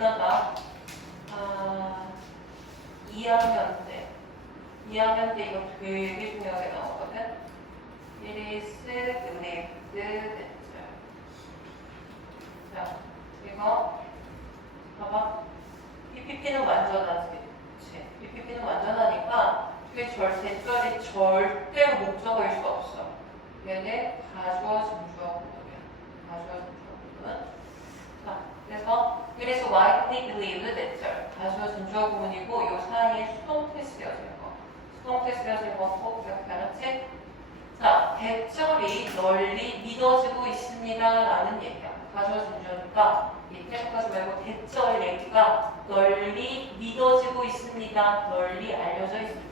이러다가 2학년 때 이거 되게 중요하게 나오거든. It is believed that. 자, 이거 봐봐. PPP는 완전하지. 그치? PPP는 완전하니까 이게 대절이 절대로 목적어일 수가 없어. 얘는 가주어, 진주어 구문이야. 가주어, 진주어 구문. 자, 그래서 it is widely believed that. 가주어, 진주어 구문이고 이 사이에 수동태 쓰여진 거. 수동태 쓰여진 거 꼭 기억해. 알았지? 자, 대절이 널리 믿어지고 있습니다. 라는 얘기야. 가주어, 진주어니까 이때까지 말고 대절 얘기가 널리 믿어지고 있습니다. 널리 알려져 있습니다.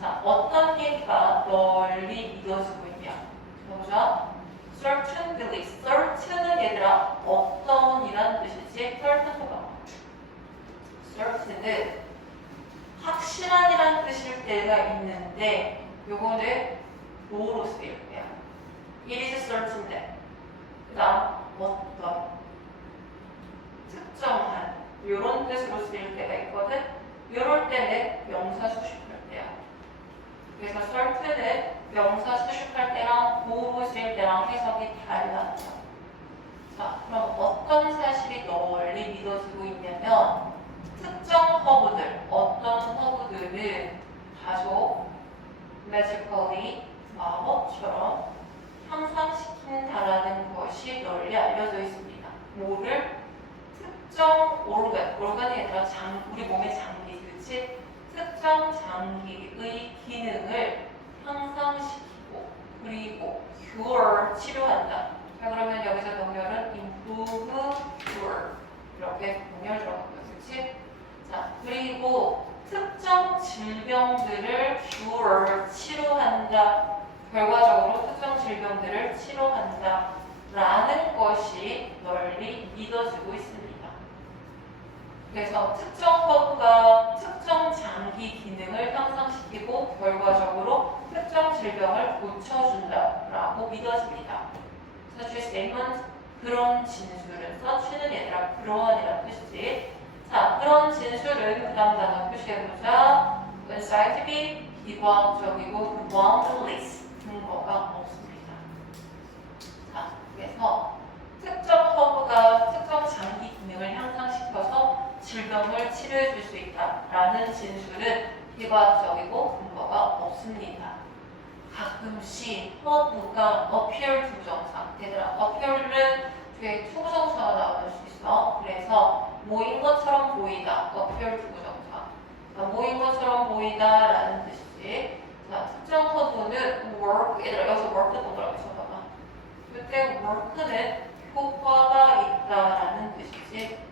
자, 어떤 얘기가 널리 믿어지고 있냐? 보자. certain beliefs. certain은 얘들아 어떤이란 뜻이지? certain가. certain은 확실한이란 뜻일 때가 있는데 요거는 뭐로 쓰일 때야? It is certain that. 그 다음 어떤 특정한 이런 뜻으로 쓰일 때가 있거든. 이럴 때는 명사 수식할 때야. 그래서 certain은 명사 수식할 때랑 보호로 쓰일 때랑 해석이 달라져. 자, 그럼 어떤 사실이 널리 믿어지고 있냐면 특정 허브들, 어떤 허브들은 다소 magically 마법처럼 향상시킨다라는 것이 널리 알려져 있습니다. 뭐를? 특정 organ이 아니라 우리 몸의 장기, 그치? 특정 장기의 기능을 향상시키고 그리고 cure, 치료한다. 자, 그러면 여기서 병렬은 improve, cure 이렇게 병렬 들어갔고요, 그치? 자, 그리고 특정 질병들을 cure, 치료한다. 결과적으로 특정 질병들을 치료한다. 라는 것이 널리 믿어지고 있습니다. 그래서 특정 허브가 특정 장기 기능을 향상시키고 결과적으로 특정 질병을 고쳐준다라고 믿어집니다. such statement, 그런 진술은 such는 얘들아 그러한이라는 뜻이지. 자, 그런 진술은 그 다음 단어 표시해보자. scientific, 비과학적이고 groundless, 근거가 없습니다. 자, 그래서 특정 허브가 특정 장기 기능을 향상시켜서 질병을 치료해 줄 수 있다라는 진술은 비과학적이고 근거가 없습니다. 가끔씩 허브가 appear 부정사, 얘들아 appear는 뒤에 투부정사가 나올 수 있어. 그래서 모인 것처럼 보이다, appear 부정사. 모인 것처럼 보이다라는 뜻이지. 자, 특정 허브는 work, 얘들아 여기서 work 동그라미 쳐봐봐. 그때 work는 효과가 있다라는 뜻이지.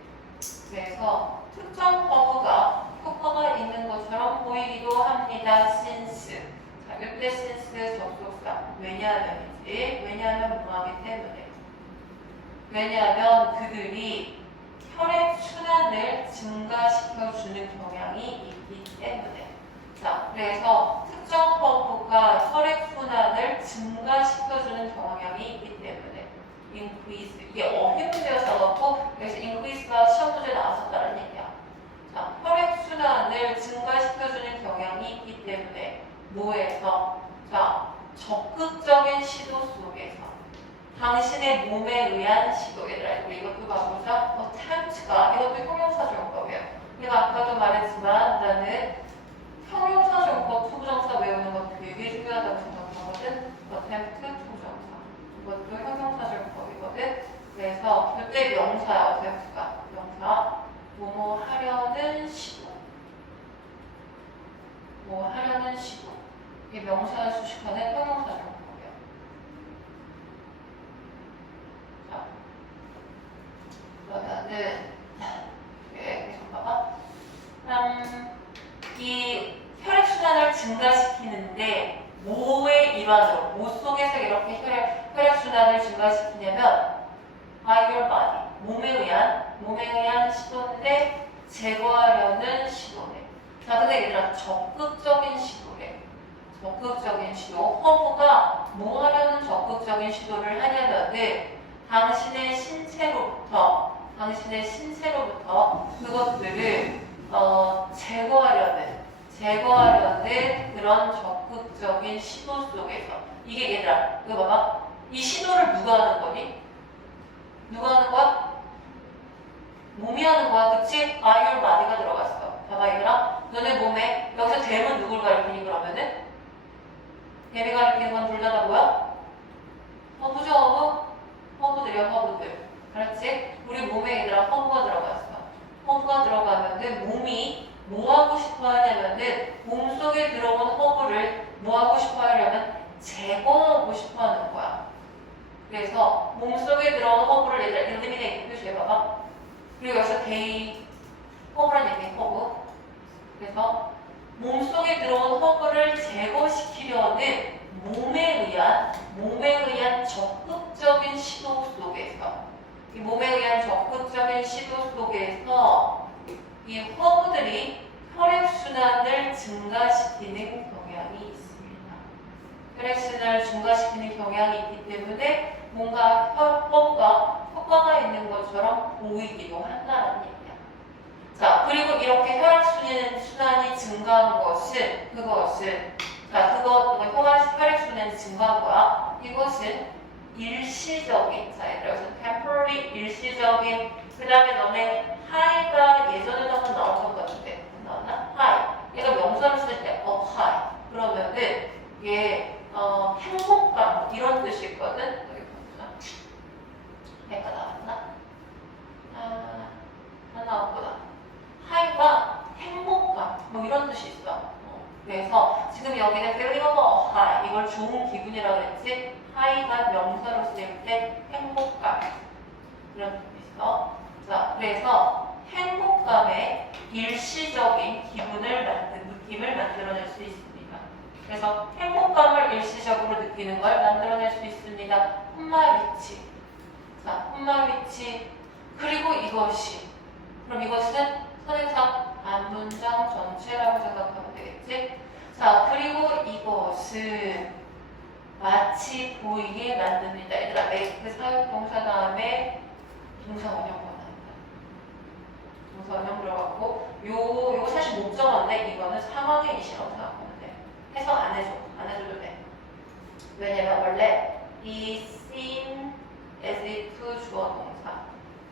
그래서 특정 허브가 효과가 있는 것처럼 보이기도 합니다. since. 자, 이때 since 접속사. 왜냐하면이지. 왜냐하면 뭐하기 때문에. 왜냐하면 그들이 혈액 순환을 증가시켜주는 경향이 있기 때문에. 자, 그래서 특정 허브가 혈액 순환을 증가시켜주는 경향이 있기 때문에. increase. 이게 어휘문제였어갖고 그래서 increase가 시험 문제에 나왔었다는 얘기야. 자, 혈액 순환을 증가시켜주는 경향이 있기 때문에 뭐에서? 자, 적극적인 시도 속에서 당신의 몸에 의한 시도. 얘들아 이것도 봐보자. attempt가 이것도 형용사정법이야. 내가 아까도 말했지만 나는 형용사정법 투부정사 외우는 거 되게 중요하다고 생각하거든. attempt 투부정사. 이것도 형용사정법이거든. 그래서 이때 명사야. attempt가 명사. 뭐뭐 하려는 시도. 뭐 하려는 시도. 이게 명사를 수식하는 형용사정법이야. 자, 그러면은 계속 봐봐. 이 혈액순환을 증가시키는데 뭐의 일환으로, 뭐 속에서 이렇게 혈액순환을 증가시키냐면 by your body, 몸에 의한 시도인데 제거하려는 시도네. 자, 근데 얘들아 적극적인 시도래. 적극적인 시도. 허브가 뭐 하려는 적극적인 시도를 하냐면은 당신의 신체로부터 당신의 신체로부터 그것들을 제거하려는 그런 적극적인 시도 속에서 이게 얘들아 이거 봐봐 이 시도를 누가 하는 거니? 누가 하는 거야? 몸이 하는 거야 그치? your body가 들어갔어 봐봐 얘들아 너네 몸에 여기서 댐은 누굴 가리키니 그러면은? 댐이 가리키는 건 둘 다 뭐야? 허브죠 허브? 허브들이야 허브들 알았지? 우리 몸에 얘들아 허브가 들어갔어 허브가 들어가면은 몸이 뭐 하고 싶어 하냐면은 몸속에 들어온 허브를 뭐 하고 싶어 하려면 제거하고 싶어 하는 거야. 그래서 몸속에 들어온 허브를 얘들아 eliminate 표시해봐봐. 그리고 여기서 they 허브란 얘기해 허브. 그래서 몸속에 들어온 허브를 제거시키려는 몸에 의한 적극적인 시도 속에서 이 몸에 의한 적극적인 시도 속에서 이 허브들이 혈액순환을 증가시키는 경향이 있습니다. 혈액순환을 증가시키는 경향이 있기 때문에 뭔가 허브가 효과가 있는 것처럼 보이기도 한다는 얘기야. 자, 그리고 이렇게 혈액순환이 증가한 것은 혈액순환이 증가한 거야. 이것은 일시적인, 자, 여기서 temporary, 일시적인, 그 다음에 너네 high가 예전에도 한번 나온 것 같은데, 나왔나? high. 얘가 명사를 쓸 때, high. 그러면은, 이게, 행복감, 이런 뜻이 있거든? 여기 보자. 얘가 나왔나? 안 나왔구나. high가 행복감, 뭐 이런 뜻이 있어. 그래서 지금 여기는 feeling of high, 이걸 좋은 기분이라고 그랬지? high가 명사로 쓰일 때 행복감 이런 뜻이 있어. 자, 그래서 행복감의 일시적인 느낌을 만들어낼 수 있습니다. 그래서 행복감을 일시적으로 느끼는 걸 만들어낼 수 있습니다. 홈마위치. 자, 홈마위치. 그리고 이것이. 그럼 이것은 선행사 반문장 전체라고 생각하면 되겠지? 자, 그리고 이것은 마치 보이게 만듭니다. 얘들아, make 사역동사 다음에 동사 원형으로 나옵니다. 동사 원형 들어갔고, 요거 사실 목적어인데 이거는 상황의 이시라고 생각하면 돼. 해석 안 해줘도 돼. 왜냐면 원래 이 seem as if 주어 동사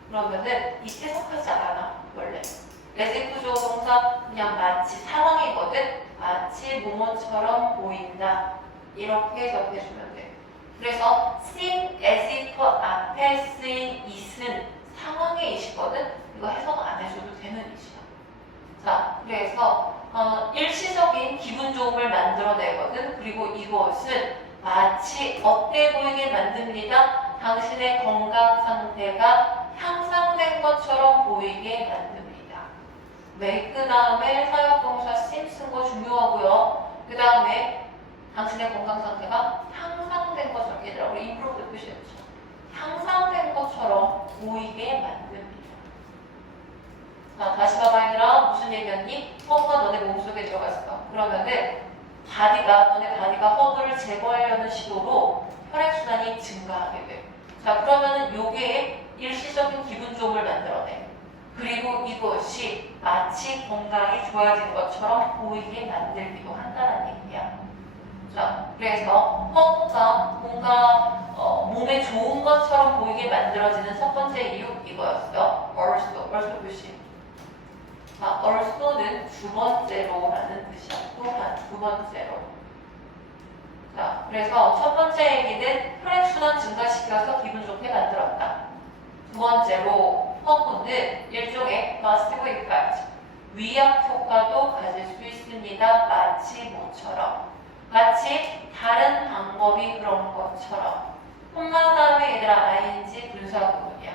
그러면은 이 해석하지 않아 원래. as if 주어 동사 그냥 마치 상황이거든. 마치 뭐뭐처럼 보인다. 이렇게 해석해주면 돼. 그래서 seem as if 앞에 쓰인 it은 상황의 it이거든. 이거 해석 안 해줘도 되는 it이야. 자, 그래서 일시적인 기분 좋음을 만들어내거든. 그리고 이것은 마치 어때 보이게 만듭니다. 당신의 건강 상태가 향상된 것처럼 보이게 만듭니다. make 다음에 사역동사 seem 쓴 거 중요하고요. 그 다음에 당신의 건강 상태가 향상된 것처럼, 얘들아 우리 improve 표시했죠. 향상된 것처럼 보이게 만듭니다. 자, 다시 봐봐 얘들아. 무슨 얘기였니? 허브가 너네 몸속에 들어갔어. 그러면은 너네 바디가 허브를 제거하려는 시도로 혈액순환이 증가하게 돼. 자, 그러면은 요게 일시적인 기분 좋음을 만들어내. 그리고 이것이 마치 건강이 좋아진 것처럼 보이게 만들기도 한다는 얘기야. 자, 그래서 허브가 뭔가 몸에 좋은 것처럼 보이게 만들어지는 첫 번째 이유 이거였어. also 표시. 자, also는 두 번째로라는 뜻이야. 또한 두 번째로. 자, 그래서 첫 번째 얘기는 혈액순환 증가시켜서 기분 좋게 만들었다. 두 번째로 허브는 일종의 placebo effect, 위약 효과도 가질 수 있습니다. 마치 뭐처럼. 마치 다른 방법이 그런 것처럼. 홈만 다음에 얘들아 ing 분사구문이야.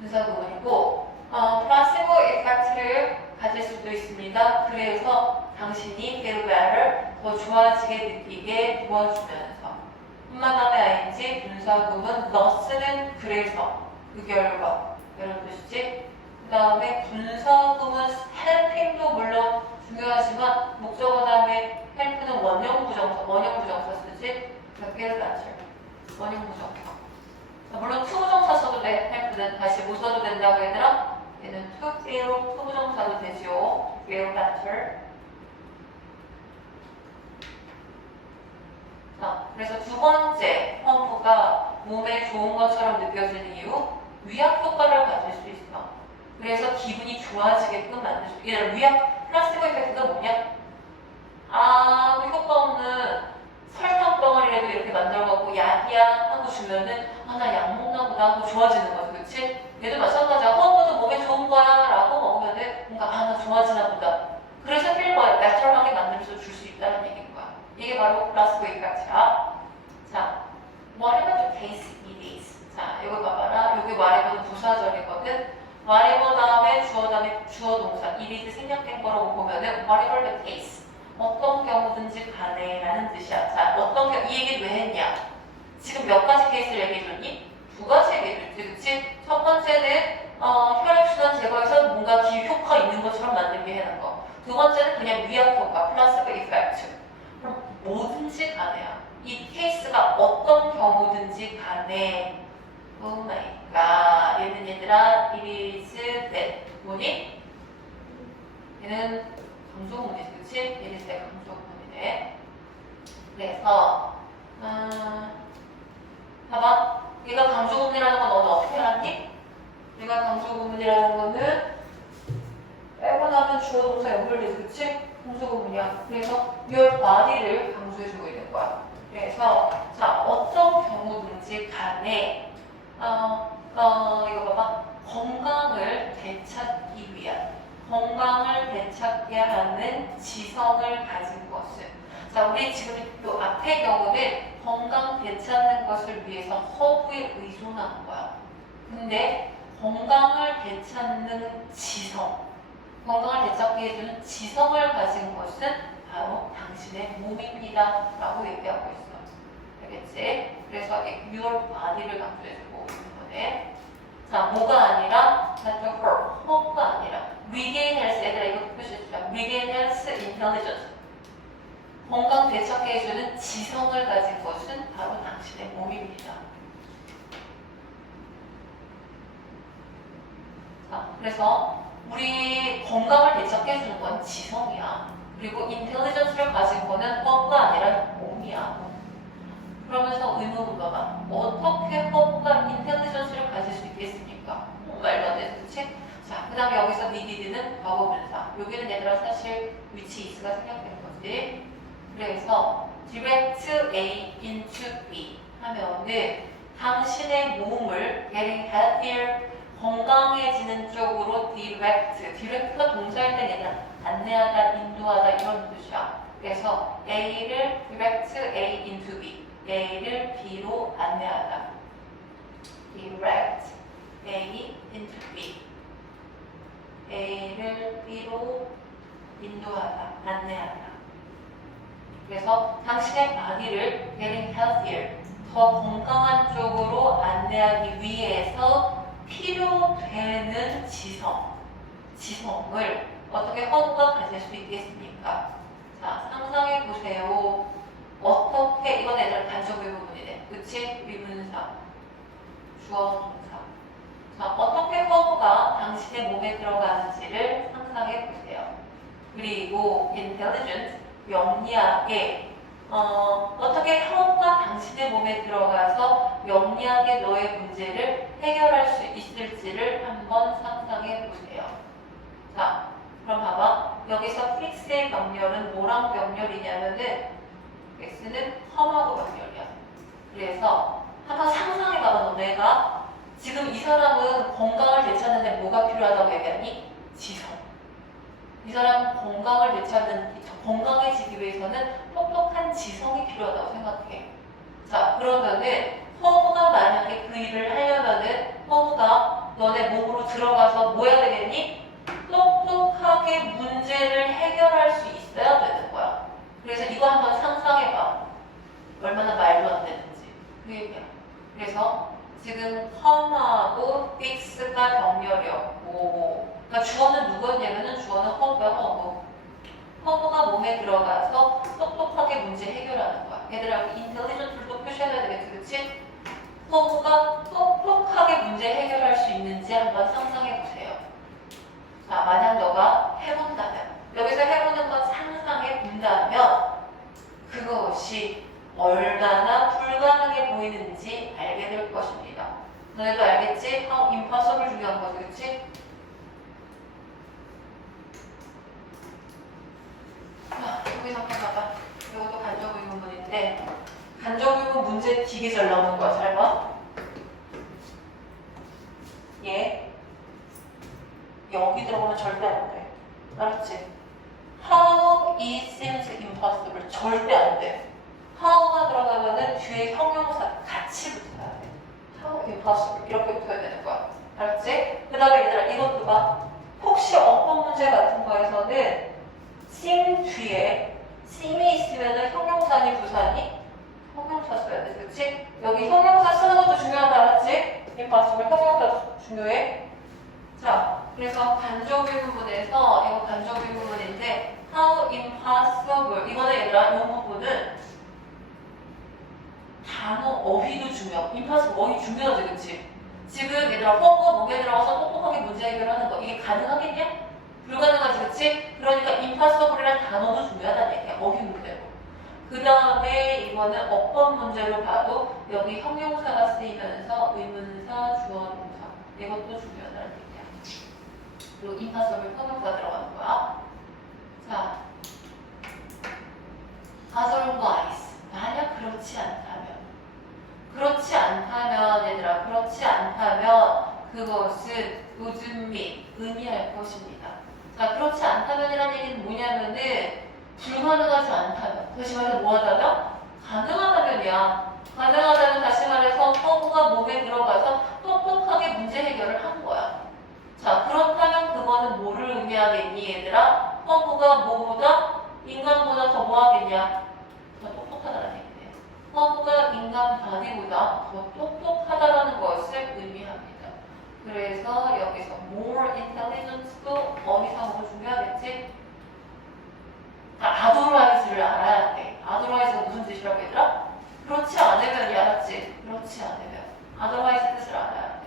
분사구문이고 플라시보 이펙트를 가질 수도 있습니다. 그래서 당신이 feel better, 더 좋아지게 느끼게 도와주면서 홈만 다음에 ing 분사구문 thus는 그래서 그 결과 이런 뜻이지. 그 다음에 분사구문 helping도 물론 중요하지만 목적어 다음에 help는 원형 부정사 쓰지. 그러니까 원형 부정사. 물론 투부정사 써도 돼. help는 다시 된다고 얘들아? 얘는 to feel, 투부정사도 되지요. feel better. 자, 그래서 두 번째 펌프가 몸에 좋은 것처럼 느껴지는 이유, 위약 효과를 가질 수 있어. 그래서 기분이 좋아지게끔 만들 수 있어. 얘들아, 위약, 플라스티코 이펙트가 뭐냐? 아무 효과 없는 설탕 덩어리라도 이렇게 만들어갖고 약이야 하고 주면은 아, 나 약 먹나 보다 하고 좋아지는 거지, 그치? 얘도 마찬가지야. 허브도 몸에 좋은 거야 라고 먹으면은 뭔가 아, 나 좋아지나 보다. 그래서 필버에 내추럴하게 만들어서 줄 수 있다는 얘기인 거야. 이게 바로 플라스티코 이펙트야. 자, whatever the case it is. 자, 이거 봐봐라. 여기 whatever는 부사절이거든. whatever 다음에 주어 다음에 주어 동사 it is 생략된 거라고 보면은 whatever the case. 어떤 경우든지 간에 라는 뜻이야. 자, 이 얘기를 왜 했냐? 지금 몇 가지 케이스를 얘기해줬니? 두 가지 얘기해줬지, 그치? 첫 번째는 혈액순환 제거해서 뭔가 기후 효과가 있는 것처럼 만들게 하는 거. 두 번째는 그냥 위약 효과, 플라스틱 이펙트. 그럼 뭐든지 간에야. 이 케이스가 어떤 경우든지 간에 Oh my god. 얘는 얘들아 it is that. 뭐니? 얘는 강조문이지, 그치? it is that 강조문이네. 그래서 봐봐. 얘가 강조문이라는 건 너는 어떻게 알았니? 얘가 강조문이라는 거는 빼고 나면 주어 동사 연결되지, 그치? 강조문이야. 그래서 your body를 강조해주고 있는 거야. 그래서 자, 어떤 경우든지 간에 이거 봐봐. 건강을 되찾기 위한, 건강을 되찾게 하는 지성을 가진 것은. 자, 우리 지금 요 앞의 경우는 건강 되찾는 것을 위해서 허브에 의존하는 거야. 근데 건강을 되찾는 지성, 건강을 되찾게 해주는 지성을 가진 것은 바로 당신의 몸입니다. 라고 얘기하고 있어. 알겠지? 그래서 your body를 강조해주고 있는 거네. 자, 뭐가 아니라, 허브가 아니라, regain health, 얘들아 이거 표시해주자. regain health intelligence. 건강 되찾게 해주는 지성을 가진 것은 바로 당신의 몸입니다. 자, 그래서 우리 건강을 되찾게 해주는 건 지성이야. 그리고 인텔리전스를 가진 거는 허브가 아니라 몸이야. 그러면서 의문을 봐봐. 어떻게 허브가 인텔리전스를 가질 수 있겠습니까? 말도 안 되지, 그치? 자, 그 다음에 여기서 needed는 과거분사. 여기는 얘들아 사실 위치 is가 생략된 거지. 그래서 direct A into B 하면은 당신의 몸을 getting healthier, 건강해지는 쪽으로 direct가 동사일 때 얘는 안내하다, 인도하다 이런 뜻이야. 그래서 A를 direct A into B, A를 B로 안내하다. direct A into B, A를 B로 인도하다, 안내하다. 그래서 당신의 바디를 getting healthier, 더 건강한 쪽으로 안내하기 위해서 필요되는 지성을 어떻게 허브가 가질 수 있겠습니까? 자, 상상해 보세요. 어떻게, 이건 애들 간접의 부분이네. 그치? 위문사, 주어, 동사. 자, 어떻게 허브가 당신의 몸에 들어가는지를 상상해 보세요. 그리고 intelligent, 영리하게 어떻게 허브가 당신의 몸에 들어가서 영리하게 너의 문제를 해결할 수 있을지를 한번 상상해 보세요. 자, 그럼 봐봐. 여기서 fix의 병렬은 뭐랑 병렬이냐면은 x는 컴하고 병렬이야. 그래서 한번 상상해 봐봐. 너네가 지금 이 사람은 건강을 되찾는데 뭐가 필요하다고 얘기하니? 지성. 이 사람 건강을 건강해지기 위해서는 똑똑한 지성이 필요하다고 생각해. 자, 그러면은 허브가 만약에 그 일을 하려면은 허브가 너네 몸으로 들어가서 뭐 해야 되겠니? 똑똑하게 문제를 해결할 수 있어야 되는 거야. 그래서 이거 한번 상상해봐. 얼마나 말도 안 되는지. 그 얘기야. 그래서 지금 come하고 fix가 병렬이었고, 그러니까 주어는 누구였냐면은 주어는 허브야, 허브. 허브가 몸에 들어가서 똑똑하게 문제 해결하는 거야. 얘들아, 인텔리전트도 표시해야 되겠지, 그치? 허브가 똑똑하게 문제 해결할 수 있는지 한번 상상해 보세요. 자, 만약 너가 해본다면, 여기서 해보는 건 상상해 본다면 그것이 얼마나 불가능해 보이는지 알게 될 것입니다. 너네도 알겠지? How impossible 중요한 거지, 그치? 여기서 한번 봐봐. 이것도 간접 의문문인데 간접 의문 문제 되게 잘 나오는 거야. 잘 봐. 얘 여기 들어가면 절대 안 돼. 알았지? How it seems impossible 절대 안 돼. how가 들어가면은 뒤에 형용사 같이 붙어야 돼. How impossible 이렇게 붙어야 되는 거야. 알았지? 그 다음에 얘들아 이것도 봐. 혹시 어법 문제 같은 거에서는 seem 뒤에 seem이 있으면은 형용사니 부사니? 형용사 써야 돼. 그치? 여기 형용사 쓰는 것도 중요하다. 알았지? impossible 형용사 중요해. 자, 그래서 간접 의문문에서 이거 간접 의문문인데 how impossible 이거는 얘들아 이 부분은 단어 어휘도 중요하고 impossible 어휘 중요하지. 그치? 지금 얘들아 허브가 목에 들어가서 똑똑하게 문제 해결하는 거 이게 가능하겠냐? 불가능하지. 그치? 그러니까 impossible이라는 단어도 중요하다는 얘기야. 어휘 문제로. 그 다음에 이거는 어법 문제로 봐도 여기 형용사가 쓰이면서 의문사, 주어, 동사 이것도 중요하다는 얘기야. 그리고 impossible 형용사 들어가는 거야. 자, otherwise 만약 그렇지 않다면 얘들아 그렇지 않다면 그것은 would mean 의미할 것입니다. 자, 그렇지 않다면이라는 얘기는 뭐냐면은 불가능하지 않다면 다시 말해서 뭐하다면? 가능하다면이야. 가능하다면 다시 말해서 허브가 몸에 들어가서 똑똑하게 문제 해결을 한 거야. 자, 그렇다면 그거는 뭐를 의미하겠니 얘들아? 허브가 뭐보다? 인간보다 더 뭐하겠냐? 더 똑똑하다는 얘기네. 허브가 인간 바디보다 더 똑똑하다는 것을 의미합니다. 그래서 여기서 more intelligence도 어휘상으로 중요하겠지? otherwise를 알아야 돼. otherwise가 무슨 뜻이라고 얘들아? 그렇지 않으면이 알았지? 그렇지 않으면 otherwise 뜻을 알아야 돼.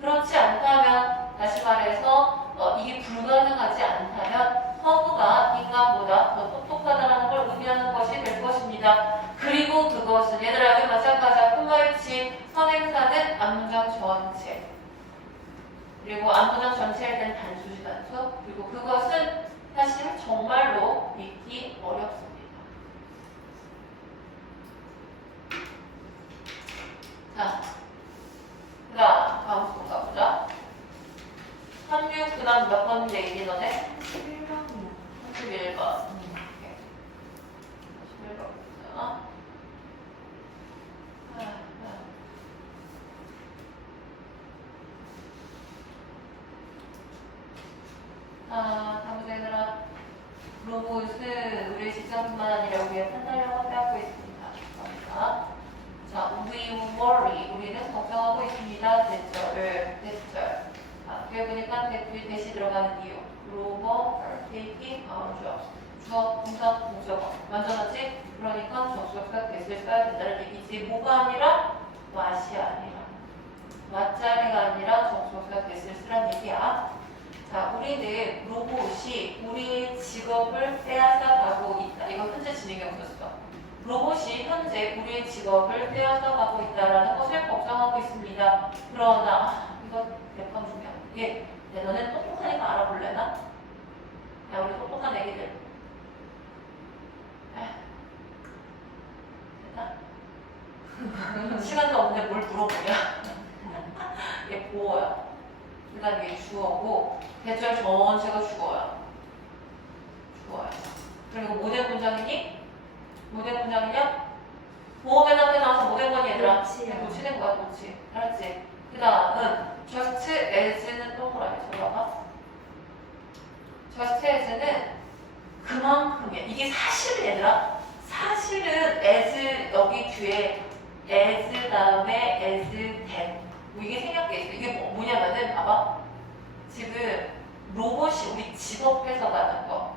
그렇지 않다면 다시 말해서 이게 불가능하지 않다면 허브가 인간보다 더 똑똑하다는 걸 의미하는 것이 될 것입니다. 그리고 그것은 얘들아 여기 마찬가지야. 꿈말치 선행사는 안문장 전체 그리고 안문장 전체일 때는 단수지 단수 그리고 그것은 사실 정말로 믿기 어렵습니다. 자, 그 다음 수업 가보자. 36, 그 다음 몇 번째 얘기 너네? 31번이요. 31번. 31번 보자. 다음 얘들아. 로봇은 우리의 직장뿐만 아니라 우리의 판단력을 빼앗고 있습니다. 감사합니다. 자, we worry. 우리는 걱정하고 있습니다. 대절을. 자, 뒤에 보니까 대시 들어가는 이유. 로봇 are taking our jobs. 주어, 동사, 목적어. 완전하지? 그러니까 접속사 대시를 써야 된다는 얘기지. 뭐가 아니라? what이 아니라. what자리가 아니라 접속사 대시를 쓰라는 얘기야. 자, 우리는 로봇이 우리의 직업을 빼앗아 가고 있다. 이거 현재 진행형 썼어. 로봇이 현재 우리의 직업을 빼앗아 가고 있다라는 것을 걱정하고 있습니다. 그러나 이거 몇번 중요한 게 너는 똑똑하니까 알아볼래나? 야, 우리 똑똑한 애기들. 됐나? 시간도 없는데 뭘 물어보냐? 얘 보어야. 그 다음에 이게 주어고 대절 전체가 주어야. 주어야. 그리고 모델 문장이니? 모델 문장이냐? 보호맨 앞에 나와서 모델 문이 얘들아. 도치는 거야, 도치. 알았지? 그 다음은 just as는 동그라미 쳐봐봐. just as는 그만큼이야. 이게 사실은 얘들아. 사실은 as 여기 뒤에 as 다음에 as that 이게 생략돼 있어. 이게 뭐냐면은 봐봐. 지금 로봇이 우리 직업 뺏어가는 거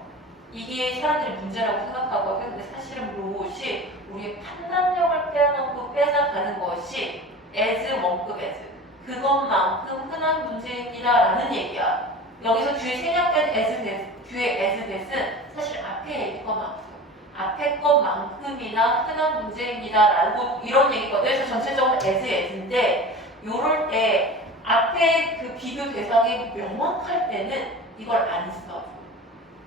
이게 사람들이 문제라고 생각하거든. 근데 사실은 로봇이 우리의 판단력을 빼앗고 뺏어가는 것이 as 원급 as 그것만큼 흔한 문제입니다라는 얘기야. 여기서 뒤에 생략된 as that, 뒤에 as that은 사실 앞에 앞에 것만큼이나 흔한 문제입니다라고 이런 얘기거든. 그래서 전체적으로 as인데 요럴 때 앞에 그 비교 대상이 명확할 때는 이걸 안 써줘.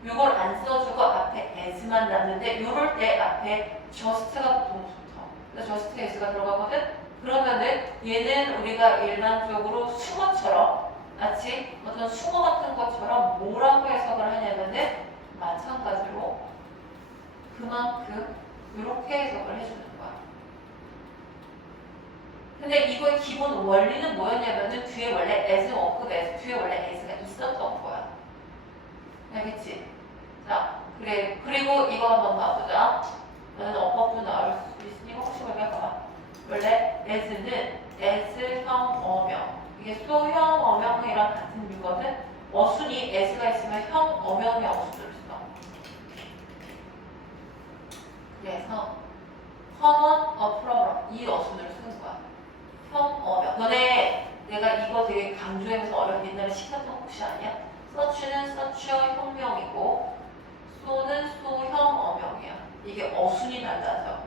이걸 안 써주고 앞에 as만 남는데 요럴 때 앞에 just가 보통 붙어. 그래서 just as가 들어가거든. 그러면은 얘는 우리가 일반적으로 수거처럼 마치 어떤 수거 같은 것처럼 뭐라고 해석을 하냐면은 마찬가지로 그만큼 이렇게 해석을 해주는 거야. 근데 이거의 기본 원리는 뭐였냐면은 뒤에 원래 as 없고 뒤에 원래 as가 있었던 거야. 알겠지? 자, 그래. 그리고 이거 한번 봐보자. 나는 어법도 나올 수 있으니까 혹시 볼까? 원래 as는 as형 어명. 이게 소형 어명이랑 같은 유거든. 어순이 as가 있으면 형 어명의 어순을 써. 그래서 common a problem 이 어순을 쓰는 거야. 형 어명. 너네 내가 이거 되게 강조하면서 어려운 옛날에 시켰던 거 혹시 아니야? 서치는 서치의 형명이고 소는 소형 어명이야. 이게 어순이 달라져.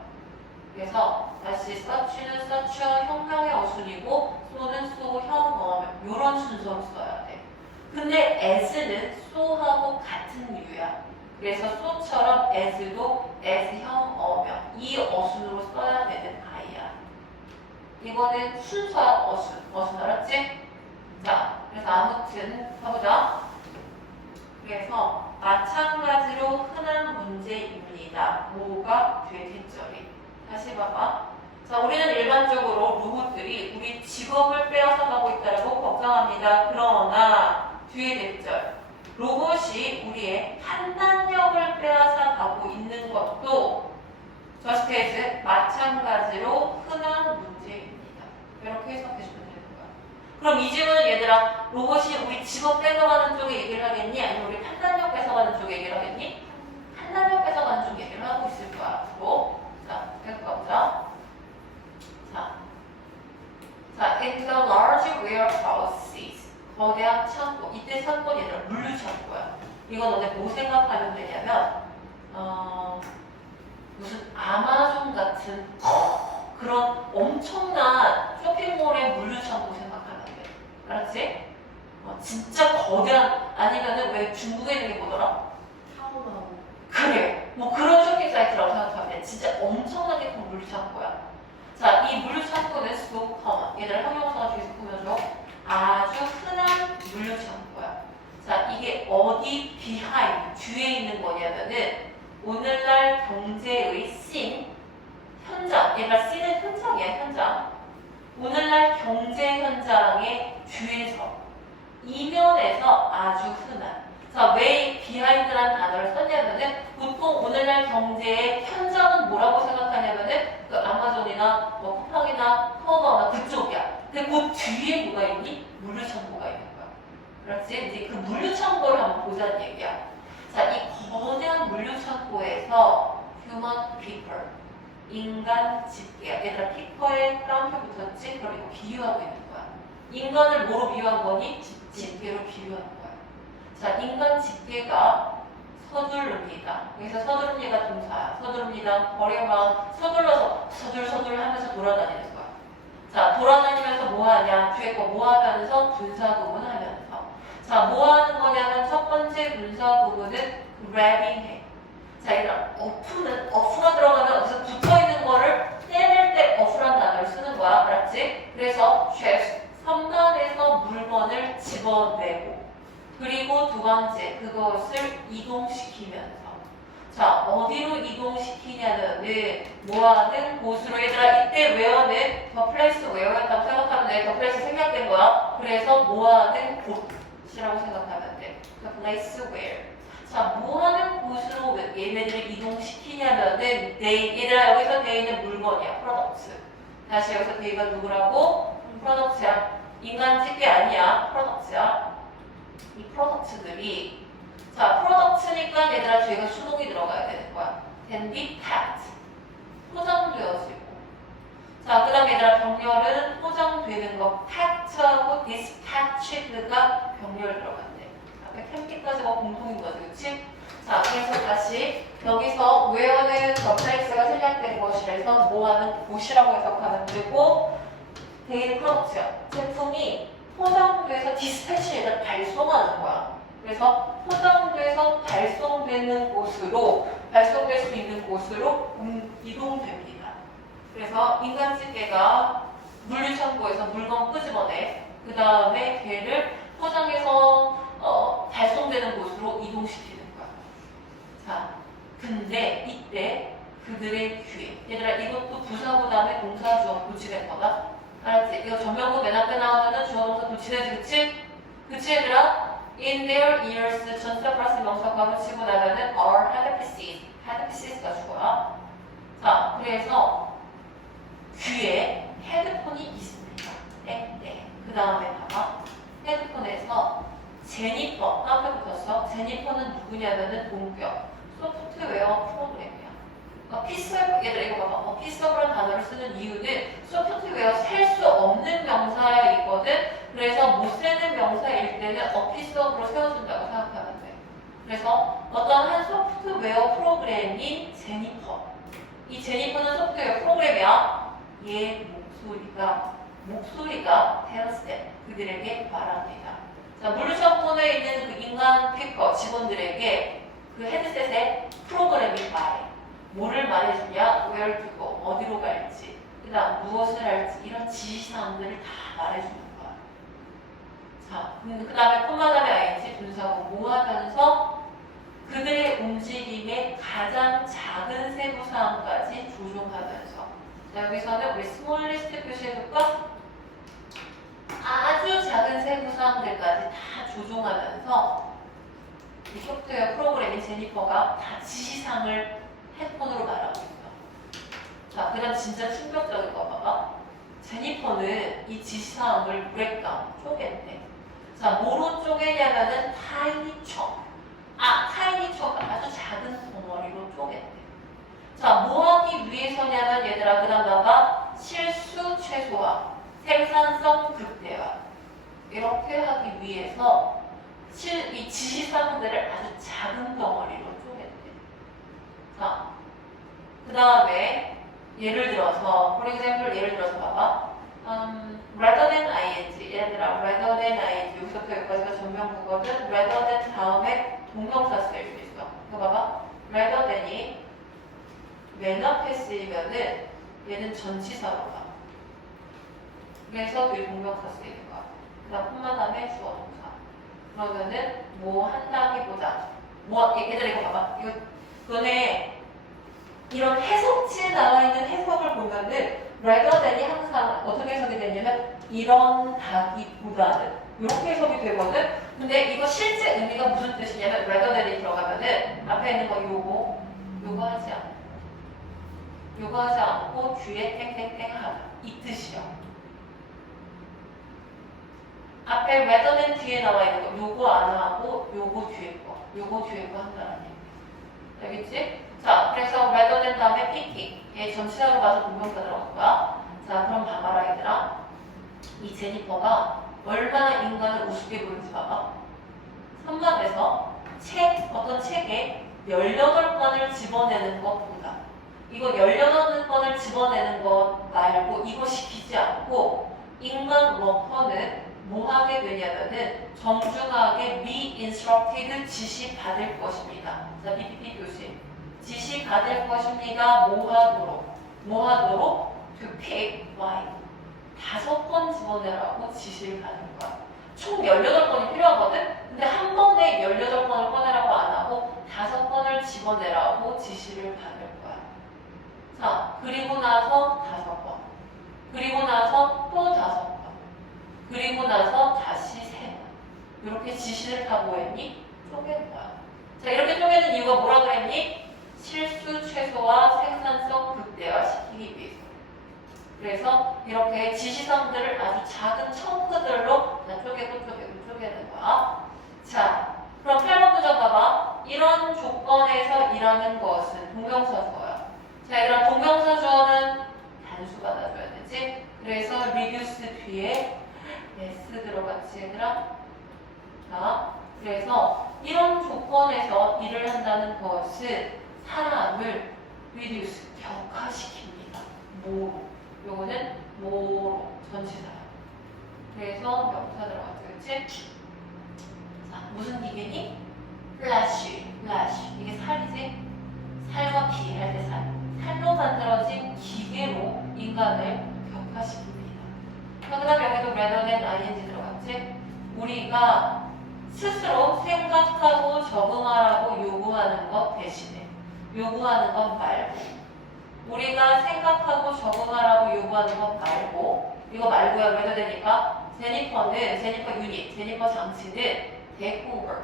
그래서 다시 서치는 서치의 형명의 어순이고 소는 소형 어명 이런 순서로 써야 돼. 근데 as는 소하고 같은 이유야. 그래서 소처럼 as도 as형 어명 이 어순으로 써야 되는 아이야. 이거는 순서야. 어순 알았지? 자, 그래서 아무튼 가보자. 그래서 마찬가지로 흔한 문제입니다. 뭐가 되겠죠리. 다시 봐봐. 자, 우리는 일반적으로 로봇들이 우리 직업을 빼앗아 가고 있다고 걱정합니다. 그러나 뒤에 대절 로봇이 우리의 판단력을 빼앗아 가고 있는 것도 just as 마찬가지로 흔한 문제입니다. 이렇게 해석해주면 되는 거야. 그럼 이 질문은 얘들아 로봇이 우리 직업 뺏어가는 쪽에 얘기를 하겠니? 아니면 우리 판단력 뺏어가는 쪽에 얘기를 하겠니? 판단력 뺏어가는 쪽 얘기를 하고 있을 거야. 그리고 자, 계속 가보자. 자, in the large warehouses 거대한 창고. 이때 창고는 얘들아 물류 창고야. 이거 너네 뭐 생각하면 되냐면 무슨 아마존 같은 그런 엄청난 쇼핑몰의 물류 창고 생각하면 돼. 알았지? 진짜 거대한 아니면은 왜 중국에 되게 뭐더라? 타오나오. 그래. 뭐 그런 쇼핑 사이트라고 생각하면 돼. 진짜 엄청나게 큰 물류 창고야. 자, 이 물류 창고는 so common. 얘들아 형용사가 뒤에서 꾸며줘. 아주 흔한 물류 창고야. 자, 이게 어디 behind 뒤에 있는 거냐면은 오늘날 경제의 씬 현장. 얘가 씬은 현장이야. 현장. 오늘날 경제 현장의 뒤에서 이면에서 아주 흔한. 자, 왜 behind라는 단어를 썼냐면은 보통 오늘날 경제의 현장은 뭐라고 생각하냐면은 그 아마존이나 뭐 쿠팡이나 타오바오나 그쪽이야. 근데 그 뒤에 뭐가 있니? 물류 창고가 있는 거야. 그렇지? 이제 그 물류 창고를 한번 보자는 얘기야. 자, 이 거대한 물류 창고에서 human people 인간 집계. 얘들아 피퍼에 깜표 붙었지? 그럼 이거 비유하고 있는 거야. 인간을 뭐로 비유한 거니? 집계로 비유한 거야. 자, 인간 집계가 서두릅니다. 여기서 서두릅니다 동사야. 서두릅니다. 거리가 서둘러서 서둘 하면서 돌아다니는 거야. 자, 돌아다니면서 뭐 하냐? 뒤에 거 뭐 하면서 분사 구분하면서. 자, 뭐 하는 거냐면 첫 번째 분사 구분은 grabbing 해. 자, 얘들아 어프가 들어가면 어디서 붙어있는 거를 떼낼 때 어프란 단어를 쓰는 거야. 알았지? 그래서 chest 선반에서 물건을 집어내고 그리고 두 번째 그것을 이동시키면서 자 어디로 이동시키냐면은 뭐하는 곳으로 얘들아 이때 where는 더 플레이스 where였다고 생각하면 돼. 더 플레이스 생략된 거야. 그래서 뭐하는 곳이라고 생각하면 돼. The place where 자 뭐하는 곳으로 얘네들을 이동시키냐면은 얘들아 여기서 they는 물건이야. products 다시 여기서 they가 누구라고? products야. 인간 집계 아니야. products야. 이 프로덕트들이 자 프로덕트니까 얘들아 뒤에가 수동이 들어가야 되는 거야. can be packed 포장되어지고 자, 그 다음에 얘들아 병렬은 포장되는 거 packed하고 dispatched가 병렬 들어간대. 앞에 캠피까지가 공통인 거지, 그치? 자, 그래서 다시 여기서 where는 the place가 생략된 것이라서 뭐하는 곳이라고 해석하면 되고 데이리 프로덕트야. 제품이 포장돼서 디스패치를 발송하는 거야. 그래서 포장돼서 발송되는 곳으로 발송될 수 있는 곳으로 이동됩니다. 그래서 인간집게가 물류창고에서 물건 끄집어내 그 다음에 걔를 포장해서 발송되는 곳으로 이동시키는 거야. 자, 근데 이때 그들의 귀에 얘들아 이것도 부사구 다음에 동사 주어 도치된 거다. 알았지? 이거 전명구 맨 앞에 나오면은 주어 동사 도치되지, 그치? 그치 얘들아? In their ears 전사 플러스 명사 괄호 치고 나가는 are headpieces,가 주어야. 자, 그래서 귀에 헤드폰이 있습니다. 네. 그 다음에 봐봐. 헤드폰에서 제니퍼 앞에 붙었어. 제니퍼는 누구냐면은 동격 소프트웨어 프로그램이야. 얘들아 이거 봐봐. 피서브라는 단어를 쓰는 이유는 소프트웨어 셀 수 없는 명사이거든. 그래서 못 쓰는 명사일 때는 피서브로 세워준다고 생각하면 돼. 그래서 어떤 한 소프트웨어 프로그램인 제니퍼. 이 제니퍼는 소프트웨어 프로그램이야. 얘 목소리가 tells them, 그들에게 말합니다. 자, 물류창고에 있는 그 인간 피커 직원들에게 그 헤드셋에 프로그램이 말해. 뭐를 말해주냐? where to go, 어디로 갈지, 그 다음 무엇을 할지 이런 지시사항들을 다 말해주는 거야. 자, 그 다음에 콤마 다음에 ing 분사고 뭐 하면서 그들의 움직임의 가장 작은 세부사항까지 조종하면서. 자, 여기서는 우리 스몰리스트 표시해줄까? 아주 작은 세부사항들까지 다 조종하면서 이 소프트웨어 프로그램인 제니퍼가 다 지시사항을 헤드폰으로 말하고 있어. 자, 그 다음 진짜 충격적인 거 봐봐. 제니퍼는 이 지시사항을 브레이크다운, 쪼갠대. 자, 뭐로 쪼개냐면은 타이니 척. 타이니 척 아주 작은 덩어리로 쪼갠대. 자, 뭐 하기 위해서냐면 얘들아 그 다음 봐봐. 실수 최소화, 생산성 극대화. 이렇게 하기 위해서 이 지시사항들을 아주 작은 덩어리로 쪼갠대. 자, 그 다음에 예를 들어서 예를 들어서 봐봐. rather than ing, 얘들아 rather than ing 여기서부터 여기까지가 전명구거든. rather than 다음에 동명사 쓰일 수 있어. 이거 봐봐. rather than이 맨 앞에 쓰이면은 얘는 전치사로 가. 그래서 그게 동명사 쓰이는 거야. 그 다음 콤마 다음에 주어 동사. 그러면은 뭐 한다기보다 얘들아 이거 봐봐. 이거 너네 이런 해석지에 나와 있는 해석을 보면은 rather than이 항상 어떻게 해석이 되냐면 이런다기보다는 이렇게 해석이 되거든. 근데 이거 실제 의미가 무슨 뜻이냐면 rather than이 들어가면은 앞에 있는 거 요거 하지 않고 뒤에 땡땡땡 하다 이 뜻이야. 앞에 rather than 뒤에 나와 있는 거 요거 안 하고 요거 뒤에 거 한다는 얘기. 알겠지? 자, 그래서 rather than 다음에 picking. 얘 전치사로 가서 동명사 들어갈 거야. 자, 그럼 봐봐라 얘들아. 이 제니퍼가 얼마나 인간을 우습게 보는지 봐봐. 선반에서 어떤 책에 18권을 집어내는 것보다 이거 18권을 집어내는 것 말고 이거 시키지 않고 인간 워커는 뭐 하게 되냐면은 정중하게 be instructed 지시 받을 것입니다. 자, PPT 표시. 지시 받을 것입니다. 뭐 하도록? To pick wine. 5권 집어내라고 지시를 받는 거야. 총 18권이 필요하거든? 근데 한 번에 18권을 꺼내라고 안 하고 5권을 집어내라고 지시를 받을 거야. 자, 그리고 나서 5권. 그리고 나서 또 5권. 그리고 나서 다시 3권. 이렇게 지시를 다 뭐했니? 쪼갠 거야. 자, 이렇게 쪼개는 이유가 뭐라 그랬니? 실수 최소화, 생산성 극대화 시키기 위해서. 그래서 이렇게 지시사항들을 아주 작은 청크들로 다 쪼개는 거야. 자, 그럼 8번 문제 봐봐. 이런 조건에서 일하는 것은 동명사 주어야. 자, 이런 동명사 주어는 단수 받아줘야 돼. 그래서 이런 조건에서 일을 한다는 것은 사람을 reduce, 격화시킵니다. 뭐로? 요거는 뭐로? 전치사. 그래서 명사 들어갔죠, 그치? 자, 무슨 기계니? flash. 이게 살이지? 살과 비할 때 살. 살로 만들어진 기계로 인간을 격화시킵니다. 그 다음 여기도 rather than ing 들어갔지? 우리가 스스로 생각하고 적응하라고 요구하는 것 대신에 요구하는 것 말고 우리가 생각하고 적응하라고 요구하는 것 말고 이거 말고요. rather than이니까 제니퍼 유닛, 제니퍼 장치는 take over.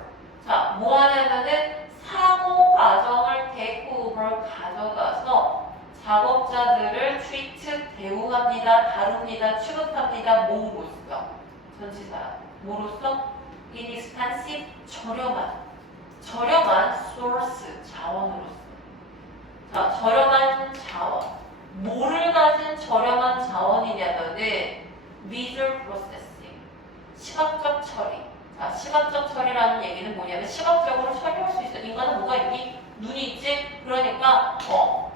자, 뭐 하냐면은 사고 과정을 take over 가져가서 작업자들을 treat, 대우합니다, 다룹니다, 취급합니다. 뭐로써? 전치사. 뭐로써? inexpensive, 저렴한 source, 자원으로서. 자, 저렴한 자원. 뭐를 가진 저렴한 자원이냐면은 visual processing, 시각적 처리. 자, 시각적 처리라는 얘기는 뭐냐면 시각적으로 처리할 수 있어. 인간은 뭐가 있니? 눈이 있지? 그러니까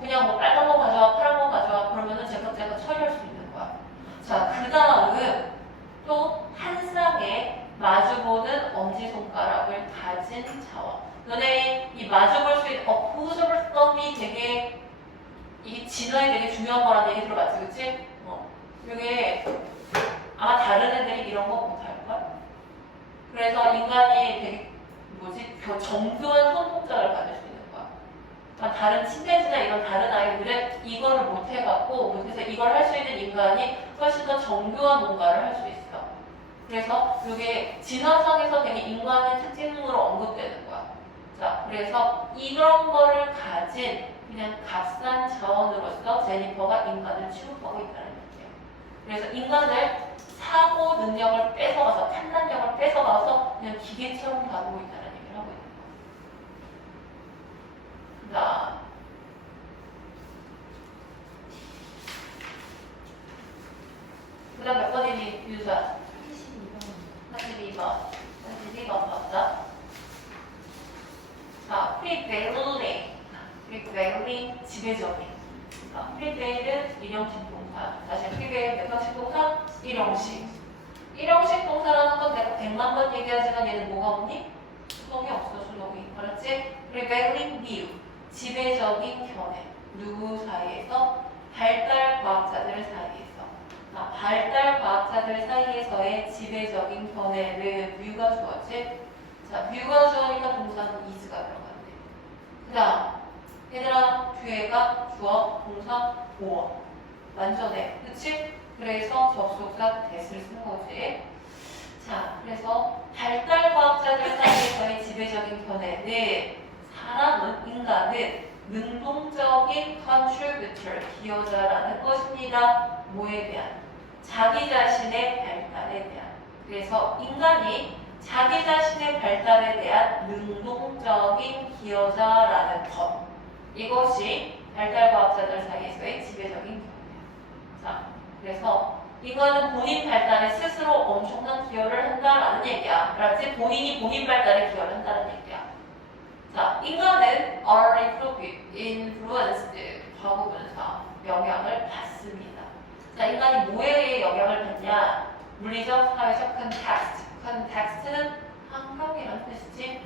그냥 뭐 빨간 거 가져와, 파란 거 가져와 그러면은 제가 처리할 수 있는 거야. 자, 그 다음 또 한 쌍에 마주보는 엄지손가락을 가진 자원. 너네 이 마주볼 수 있는 opposable thumb이 되게 이게 진화에 되게 중요한 거라는 얘기 들어봤지, 그치? 이게 아마 다른 애들이 이런 거 못할걸? 그래서 인간이 되게 정교한 손 동작을 가질 수 있는 거야. 그러니까 다른 침팬지나 이런 다른 아이들은 이거를 못해서 이걸 할 수 있는 인간이 훨씬 더 정교한 뭔가를 할 수 있어. 그래서 이게 진화상에서 되게 인간의 특징으로 언급되는 거야. 자, 그래서 이런 거를 가진 그냥 값싼 자원으로서 제니퍼가 인간을 취급하고 있다는 얘기예요. 그래서 인간을 사고 능력을 뺏어가서 판단력을 뺏어가서 그냥 기계처럼 다루고 있다는 얘기를 하고 있는 거예요. 자, 그 다음 몇 번이니 유자? 42번 봤다. 자, prevailing 지배적인. prevailing 일형식 동사. 다시 prevail 몇 형식 동사? 일형식. 일형식 동사라는 건 내가 100만 번 얘기하지만 얘는 뭐가 없니? 수동이 없어, 수동이. 알았지? prevailing view 지배적인 견해. 누구 사이에서? 발달 과학자들 사이에서. 발달 과학자들 사이에서의 지배적인 견해는 뷰가 주어지. 자, 뷰가 주어니까 동사는 is가 들어갔네. 그 다음, 얘들아, 뒤에가 주어, 동사, 보어. 완전해. 그치? 그래서 접속사 that을 쓴 거지. 자, 그래서 발달 과학자들 사이에서의 지배적인 견해는 인간은 능동적인 contributor, 기여자라는 것입니다. 뭐에 대한? 자기 자신의 발달에 대한. 그래서 인간이 자기 자신의 발달에 대한 능동적인 기여자라는 것. 이것이 발달과학자들 사이에서의 지배적인 견해야. 자, 그래서 인간은 본인 발달에 스스로 엄청난 기여를 한다라는 얘기야. 알았지? 본인이 본인 발달에 기여를 한다는 얘기야. 자, 인간은 are influenced, 과거분사, 영향을 받습니다. 자, 인간이 뭐에 의해 영향을 받냐? 물리적, 사회적 컨텍스트. 컨텍스트는 환경이라는 뜻이지.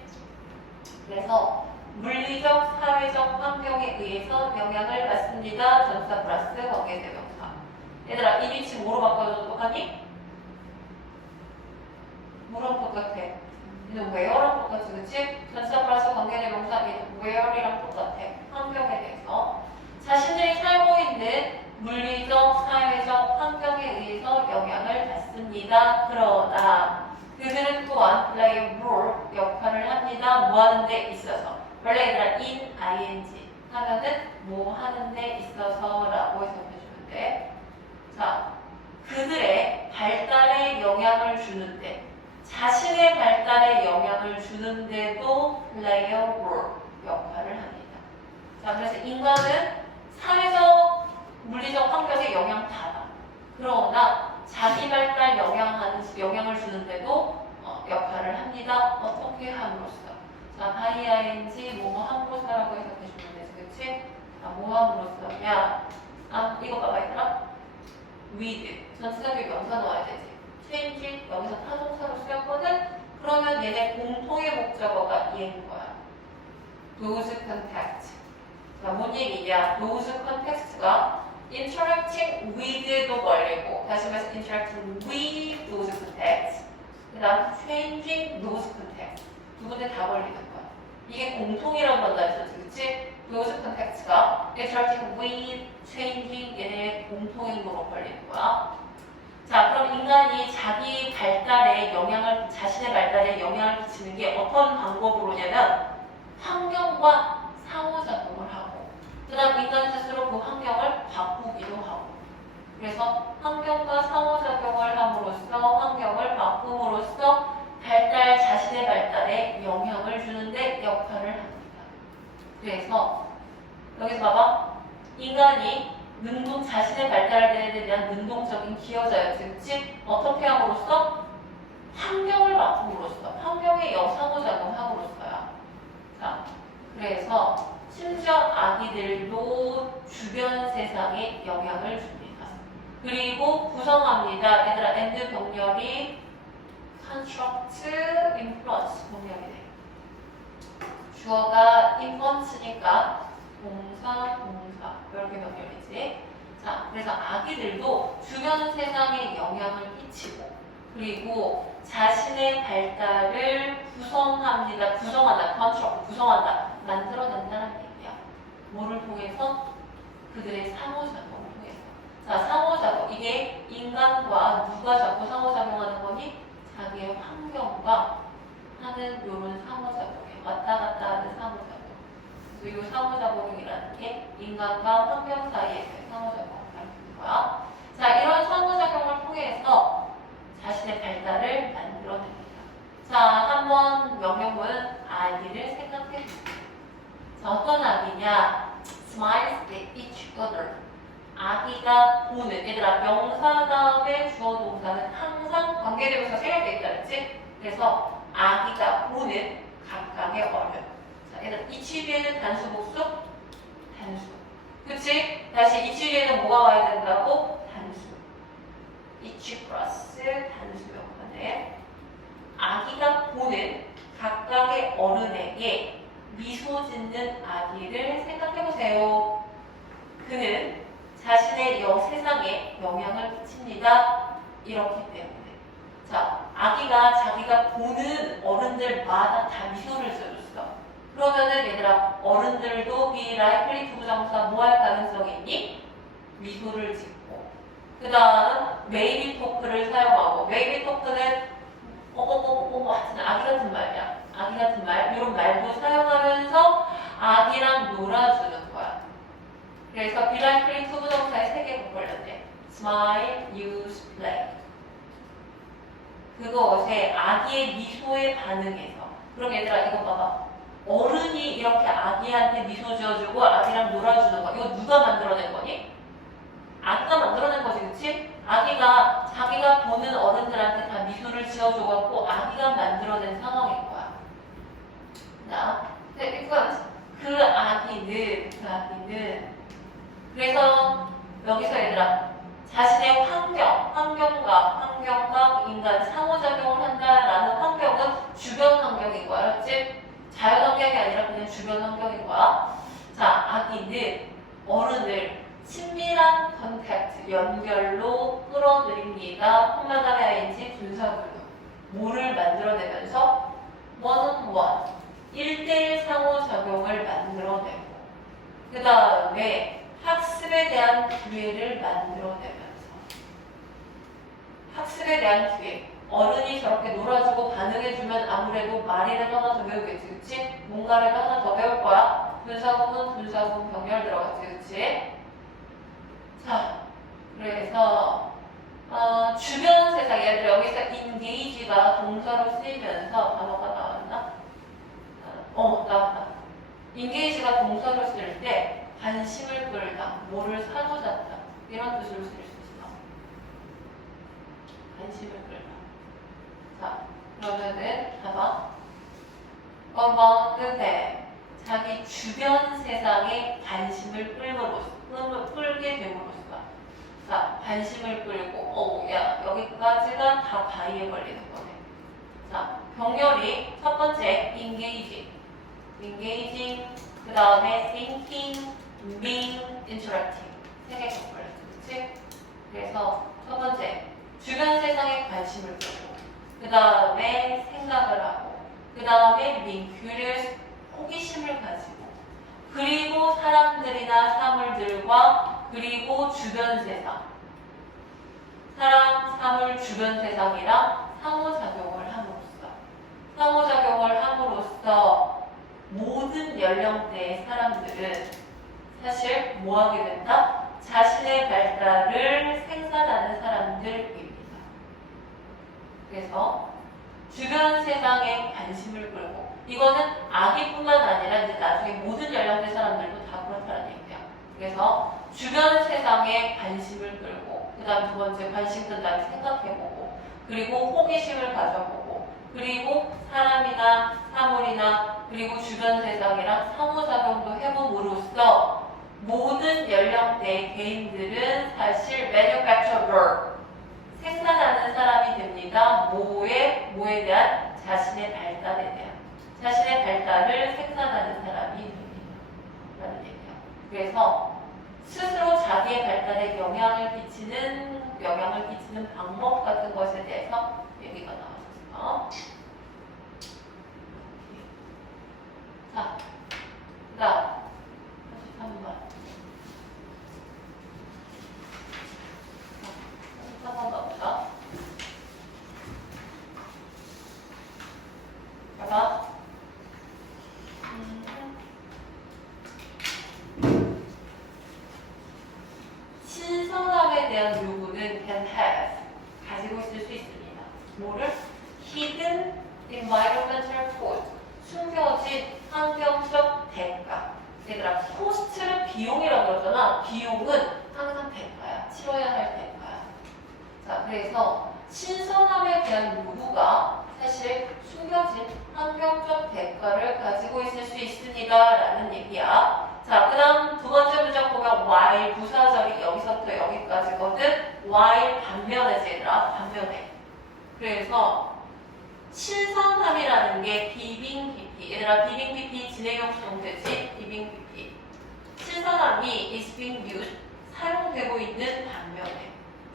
그래서 물리적, 사회적 환경에 의해서 영향을 받습니다. 전치사 플러스 관계대명사. 얘들아, 이 위치 뭐로 바꿔줘도 똑같니? 뭐랑 똑같아? 얘는 where랑 똑같지, 그치? 전치사 플러스 관계대명사, 얘는 where이랑 똑같아. 환경에 대해서. 자신들이 살고 있는 물리적, 사회적 환경에 의해서 영향을 받습니다. 그러나 그들은 또한 play a role, 역할을 합니다. 뭐 하는 데 있어서. 원래 얘들아 in, ing 하면은 뭐 하는 데 있어서 라고 해석해주면 돼. 자, 그들의 발달에 영향을 주는데 자신의 발달에 영향을 주는데도 play a role, 역할을 합니다. 자, 그래서 인간은 사회적, 물리적 환경에 영향 받아. 그러나 자기 발달 영향을 주는데도 역할을 합니다. 어떻게 함으로써. 자, by ing 뭐뭐 함으로써라고 해석해주면 되지, 그치? 자, 뭐 함으로써냐? 아, 이거 봐봐, 얘들아. with. 전치사비 명사 넣어야 되지. change, 여기서 타동사로 쓰였거든? 그러면 얘네 공통의 목적어가 얘인 거야. those context. 자, 뭔 얘기냐? those context가 interacting with도 걸리고, 다시 말해서 interacting with those contexts. 그 다음 changing those contexts. 두 군데 다 걸리는 거야. 이게 공통이란 말도 있었지, 그치? those context가 interacting with, changing 얘네 공통으로 걸리는 거야. 자, 그럼 인간이 자기 발달에 영향을, 자신의 발달에 영향을 끼치는 게 어떤 방법으로냐면 환경과 상호작용을 하고, 그 다음 인간 스스로 그 환경을 바꾸기도 하고. 그래서 환경과 상호작용을 함으로써, 환경을 바꿈으로써 발달, 자신의 발달에 영향을 주는데 역할을 합니다. 그래서 여기서 봐봐. 인간이 자신의 발달에 대한 능동적인 기여자였지, 그치? 어떻게 함으로써? 환경을 바꿈으로써, 환경의 상호작용함으로써야. 자, 그래서 심지어 아기들도 주변 세상에 영향을 줍니다. 그리고 구성합니다. 얘들아, and 병렬이 construct, influence 병렬이 돼. 주어가 influence니까 동사 이렇게 병렬이지. 자, 그래서 아기들도 주변 세상에 영향을 끼치고, 그리고 자신의 발달을 구성합니다. 구성한다. 만들어낸다는 얘기야. 뭐를 통해서? 그들의 상호작용을 통해서. 자, 상호작용. 이게 인간과 누가 자꾸 상호작용하는 거니? 자기의 환경과 하는 이런 상호작용이에요. 왔다 갔다 하는 상호작용. 그래서 이 상호작용이라는 게 인간과 환경 사이에서의 상호작용을 가리키는 거야. 자, 이런 상호작용을 통해서 자신의 발달을 만들어냅니다. 자, 한번 명령문 아기를 생각해 보세요. 자, 어떤 아기냐? Smiles at each other. 아기가 보는, 얘들아, 명사 다음에 주어 동사는 항상 관계대명사 3개가 있다 그랬지? 그래서 아기가 보는 각각의 어른. 자, 얘들아, each 뒤에는 단수 복수? 단수. 그치? 다시 each 뒤에는 뭐가 와야 된다고? 단수. each 플러스 단수 역할에 아기가 보는 각각의 어른에게 미소 짓는 아기를 생각해보세요. 그는 자신의 세상에 영향을 끼칩니다. 이렇기 때문에. 자, 아기가 자기가 보는 어른들마다 다 미소를 지어줬어. 그러면은 얘들아, 어른들도 be likely to 부정사 뭐 할 가능성이 있니? 미소를 짓고. 그 다음 maybe talk를 사용하고, maybe talk는 하여튼 아기 같은 말이야. 아기 같은 말, 이런 말도 사용하면서 아기랑 놀아주는 거야. 그래서 be likely to 부정사에 3개가 걸렸네. smile, use, play. 그것에 아기의 미소에 반응해서. 그럼 얘들아, 이거 봐봐. 어른이 이렇게 아기한테 미소 지어주고 아기랑 놀아주는 거, 이거 누가 만들어낸 거니? 아기가 만들어낸 거지, 그치? 아기가 자기가 보는 어른들한테 다 미소를 지어줘갖고 아기가 만들어낸 상황인 거야. 자, 그 아기는 그래서 여기서 얘들아, 자신의 환경과 인간 상호작용을 한다라는 환경은 주변 환경인 거야, 알았지? 자연 환경이 아니라 그냥 주변 환경인 거야. 자, 아기는 어른을 친밀한 컨택트, 연결로 끌어들입니다. 콤마다음에 ing 분사구조. 뭐를 만들어내면서 one-on-one, 1대1 상호작용을 만들어내고, 그 다음에 학습에 대한 기회를 만들어내면서, 학습에 대한 기회. 어른이 저렇게 놀아주고 반응해주면 아무래도 말이라도 하나 더 배우겠지, 그치? 뭔가라도 하나 더 배울 거야. 분사구문 병렬 들어갔지, 그치? 자, 그래서 주변 세상, 예를 들어 여기서 engage가 동사로 쓰이면서 단어가 나왔나? 나왔다. engage가 동사로 쓸 때 관심을 끌다, 뭐를 사로잡다, 이런 뜻으로 쓸 수 있어. 관심을 끌다. 자, 그러면은 봐봐. among them. 자기 주변 세상에 관심을 끌게 됨으로써. 자, 관심을 끌고, 야, 여기까지가 다 바이에 걸리는 거네. 자, 병렬이 첫 번째, engaging, 그 다음에 thinking, being, interacting. 세 개가 걸렸어. 그치? 그래서 첫 번째, 주변 세상에 관심을 끌고, 그 다음에 생각을 하고, 그 다음에 being curious, 호기심을 가지고, 그리고 사람들이나 사물들과 그리고 주변 세상, 사람, 사물, 주변 세상이랑 상호작용을 함으로써 모든 연령대의 사람들은 사실 뭐 하게 된다? 자신의 발달을 생산하는 사람들입니다. 그래서 주변 세상에 관심을 끌고, 이거는 아기뿐만 아니라 이제 나중에 모든 연령대 사람들도 다 그렇다는 얘기야. 그래서 주변 세상에 관심을 끌고, 그 다음 두 번째 관심 끈 다음에 생각해보고, 그리고 호기심을 가져보고, 그리고 사람이나 사물이나 그리고 주변 세상이랑 상호작용도 해봄으로써 모든 연령대의 개인들은 사실 manufacturer, 생산하는 사람이 됩니다. 뭐에 대한? 자신의 발달에 대한. 자신의 발달을 생산하는 사람이 됩니다. 라는 얘기야. 그래서 스스로 자기의 발달에 영향을 끼치는 방법 같은 것에 대해서 얘기가 나왔어. 자, 그 다음 33번. 33번 갑니다. 봐봐. 신선함에 대한 요구는 can have, 가지고 있을 수 있습니다. 뭐를? hidden environmental cost, 숨겨진 환경적 대가. 얘들아, 코스트를 비용이라고 그러잖아. 비용은 항상 대가야. 치러야 할 대가야. 자, 그래서 신선함에 대한 요구가 사실 숨겨진 환경적 대가를 가지고 있을 수 있습니다. 라는 얘기야. 자, 그 다음 두 번째 문장 보면 while 부사절이 여기서부터 여기까지거든. while 반면에 얘들아, 반면에. 그래서 신선함이라는 게 비빙 PP. 얘들아, 비빙 PP 진행형 수동태지. 비빙 PP. 신선함이 is being used, 사용되고 있는 반면에.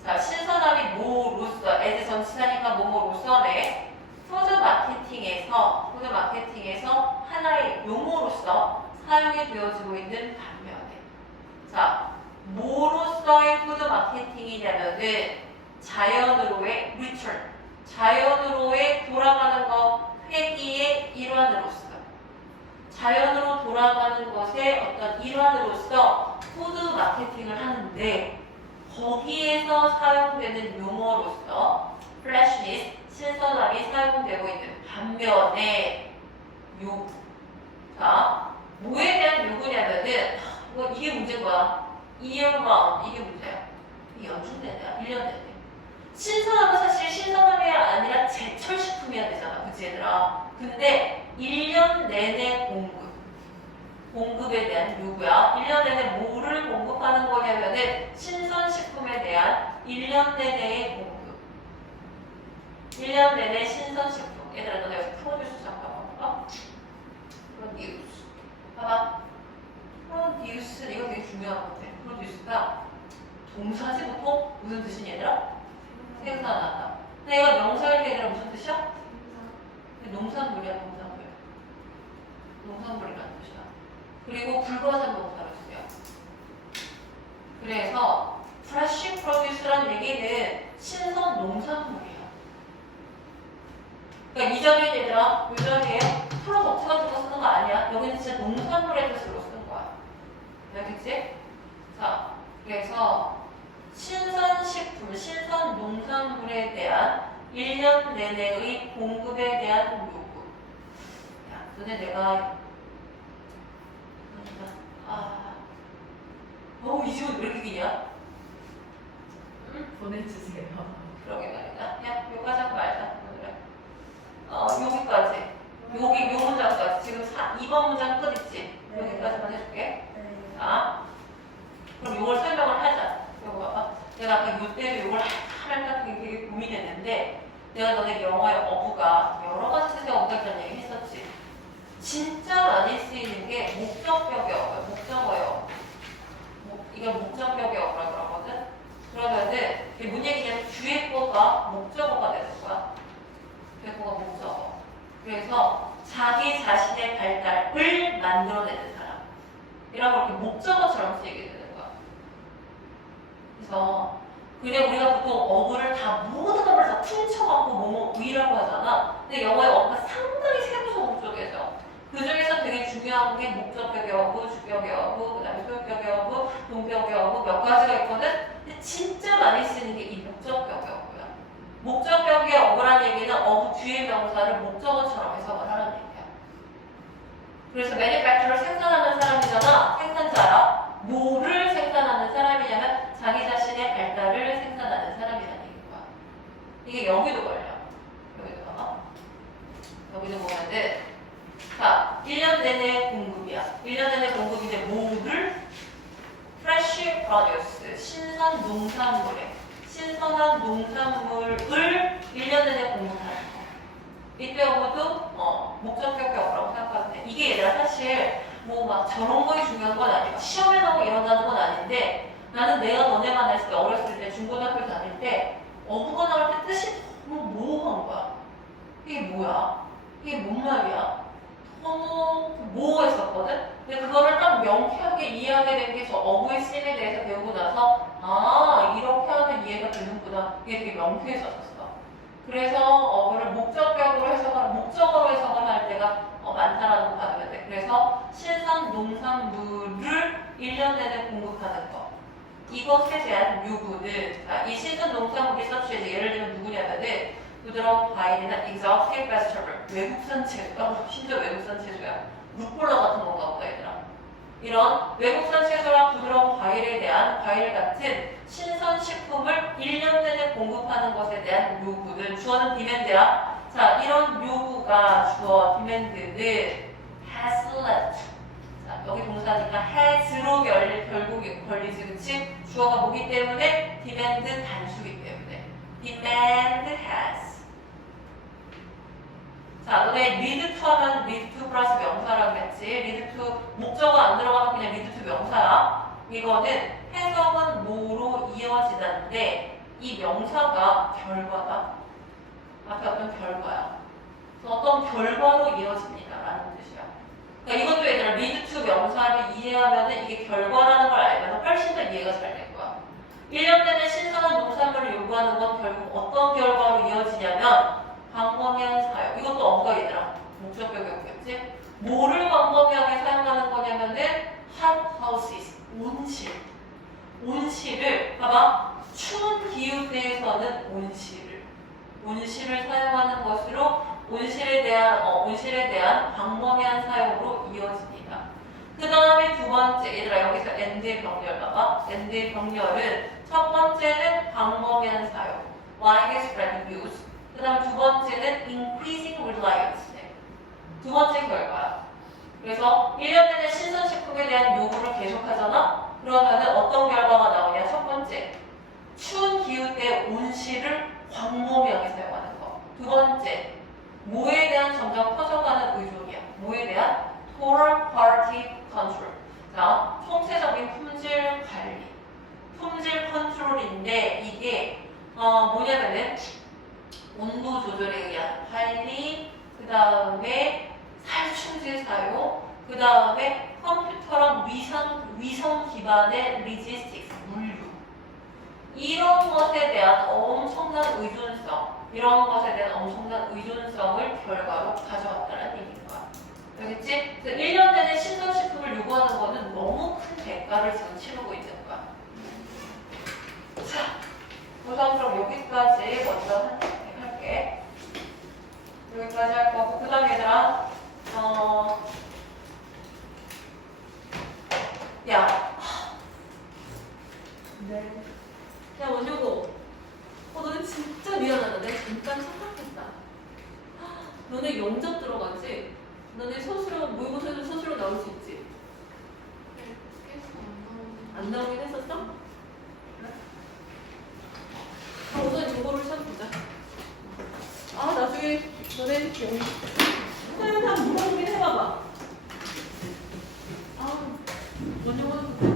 자, 신선함이 뭐로서, as 전치사니까 뭐로서네. 푸드 마케팅에서 하나의 용어로서 사용이 되어지고 있는 반면에. 자, 뭐로서의 푸드 마케팅이냐면은 자연으로의 return. 자연으로의 돌아가는 것, 회귀의 일환으로서, 자연으로 돌아가는 것의 어떤 일환으로서 푸드 마케팅을 하는데, 거기에서 사용되는 용어로서 freshness, 신선함이 사용되고 있는 반면에 요구. 자, 뭐에 대한 요구냐면은 이게 문제인 거야. year round, 이게 문제야. 이게 연중되냐, 1년 내내. 신선함은 사실 신선함이 아니라 제철 식품이어야 되잖아. 그치 얘들아? 근데 1년 내내 공급에 대한 요구야. 1년 내내 뭐를 공급하는 거냐면은 신선식품에 대한 1년 내내의 공급. 1년 내내 신선식품. 얘들아, 너네 여기서 프로듀스 잠깐 봐봐. 프로듀스. 봐봐. 프로듀스, 이거 되게 중요한 것 같아. 프로듀스가 동사지 보통 무슨 뜻이니 얘들아? 생산하다. 근데 이거 명사일 때 얘들아 무슨 뜻이야? 농산물이야, 농산물. 농산물이라는 뜻이야. 그리고 불과한 동사로 써요. 그래서 fresh produce라는 얘기는 신선 농산물이야. 그러니까 이 자리에 얘들아, 이 자리에 프로덕트 같은 거 쓰는 거 아니야. 여기는 진짜 농산물의 뜻으로 쓰는 거야. 알겠지? 자, 그래서 신선식품, 신선 농산물에 대한 1년 내내의 공급에 대한 요구. 야, 너네 내가 이 지금 왜 이렇게 기냐? 응? 보내주세요. 그러게 말이다. 야, 요거 하자고 말자. 오늘은. 여기까지. 요 문장까지. 지금 2번 문장 끝 있지? 네. 여기까지만 해줄게. 네. 자, 그럼 요걸 설명을 하자. 이거 봐봐. 내가 아까 요 때문에 요걸 할까 되게 고민했는데, 내가 너네 영어의 어부가 여러 가지 뜻의 어부가 있다는 얘기 했었지. 진짜 많이 쓰이는 게 목적격의 어부야. 목적어의 어부. 이건 목적격의 어부라고 그러거든. 그러면은 이게 뭔 얘기냐면 뒤에 거가 목적어가 되는 거야. 뒤에 거가 목적어. 그래서 자기 자신의 발달을 만들어내는 사람. 이라고 이렇게 목적어처럼 쓰이게 되는 거야. 그래서 그냥 우리가 보통 어구를 다 모든 어구를 다 퉁쳐갖고 뭐뭐 위라고 하잖아. 근데 영어의 어구가 상당히 세부적 목적이죠. 그 중에서 되게 중요한 게 목적격의 어구, 주격의 어구, 그 다음에 소유격의 어구, 동격의 어구 몇 가지가 있거든. 근데 진짜 많이 쓰는 게 이 목적격의 어구야. 목적격의 어구라는 얘기는 어구 뒤의 명사를 목적어처럼 해석을 하라는 얘기야. 그래서 manufacturer 생산하는 사람이잖아. 생산자라. 뭐를 생산하는 사람이냐면 자기 자신의 발달을 생산하는 사람이라는 얘기인 거야. 이게 여기도 걸려. 여기도 봐봐. 여기도 보면은 자, 1년 내내 공급이야. 1년 내내 공급인데 뭐를? fresh produce, 신선 농산물에 신선한 농산물을 1년 내내 공급하는 거. 이때 어구도 목적격의 어구라고 생각하면 돼. 이게 얘들아 사실 뭐 막 저런 거이 중요한 건 아니야. 시험에 나오고 이런다는 건 아닌데 나는 내가 너네 만났을 때 어렸을 때 중고등학교 다닐 때 어구가 나올 때 뜻이 너무 모호한 거야. 이게 뭐야? 이게 뭔 말이야? 너무 모호했었거든? 근데 그거를 딱 명쾌하게 이해하게 된 게 저 어구의 쓰임에 대해서 배우고 나서 아 이렇게 하면 이해가 되는구나. 이게 되게 명쾌해졌었어. 그래서 어구를 목적격으로 목적어로 해석을 할 때가 많다라는 거 봐주면 돼. 그래서 신선 농산물을 1년 내내 공급하는 거. 이것에 대한 요구는 이 신선 농산물이 서치해서 예를 들면 누구냐면은 부드러운 과일이나 exotic vegetable, 외국산 채소, 심지어 외국산 채소야. 루꼴라 같은 건가 보다 얘들아. 이런 외국산 채소랑 부드러운 과일에 대한 과일 같은 신선 식품을 1년 내내 공급하는 것에 대한 요구는 주어는 demand야. 자, 이런 요구가 주어 demand는 has led. 자, 여기 동사니까 has로 결국 걸리지, 그치? 주어가 뭐기 때문에 demand 단수기 때문에 demand has. 자, 너네 lead to 하면 lead to 플러스 명사라고 했지. lead to 목적어 안 들어가면 그냥 lead to 명사야. 이거는 해석은 뭐로 이어지는데 이 명사가 결과다. 앞에 어떤 결과야. 어떤 결과로 이어집니다. 라는 뜻이야. 그러니까 이것도 얘들아 lead to 명사를 이해하면 이게 결과라는 걸 알면 훨씬 더 이해가 잘 될 거야. 1년 내내 신선한 농산물을 요구하는 건 결국 어떤 결과로 이어지냐면 광범위한 사용. 이것도 어구가 얘들아 목적격이었겠지? 뭐를 광범위하게 사용하는 거냐면은 hot houses, 온실을 봐봐. 추운 기후대에서는 온실을 사용하는 것으로 온실에 대한 광범위한 사용으로 이어집니다. 그 다음에 두 번째, 얘들아 여기서 and의 병렬 봐봐. and의 병렬은 첫 번째는 광범위한 사용, widespread use. 그 다음 두 번째는 increasing reliance. 두 번째 결과야. 그래서 1년 내내 신선식품에 대한 요구를 계속하잖아? 그러면은 어떤 결과가 나오냐? 첫 번째, 추운 기후 때 온실을 광범위하게 사용하는 거. 두 번째, 뭐에 대한 점점 커져가는 의존이야. 뭐에 대한? Total Quality Control. 자, 총체적인 품질 관리. 품질 컨트롤인데 이게 뭐냐면은 온도 조절에 의한 관리, 그 다음에 살충제 사용, 그 다음에 컴퓨터랑 위성 기반의 logistics, 물류. 이런 것에 대한 엄청난 의존성, 이런 것에 대한 엄청난 의존성을 결과로 가져왔다는 얘기인 거야. 알겠지? 그래서 1년 내내 신선식품을 요구하는 거는 너무 큰 대가를 지금 치르고 있는 거야. 자, 우선 그럼 여기까지 먼저 할게. 여기까지 할 거고, 그 다음에 얘들아, 야. 네. 야, 원효고. 너는 진짜 미안하다. 내가 잠깐 착각했다. 영접 들어가지. 너네 서술어 모의고사에서 서술어 나올 수 있지. 안 나오긴 했었어? 그래? 그럼 우선 이거를 시험 보자. 아 나중에 너네 사연 한번 물어보긴 해봐봐. 아 원영은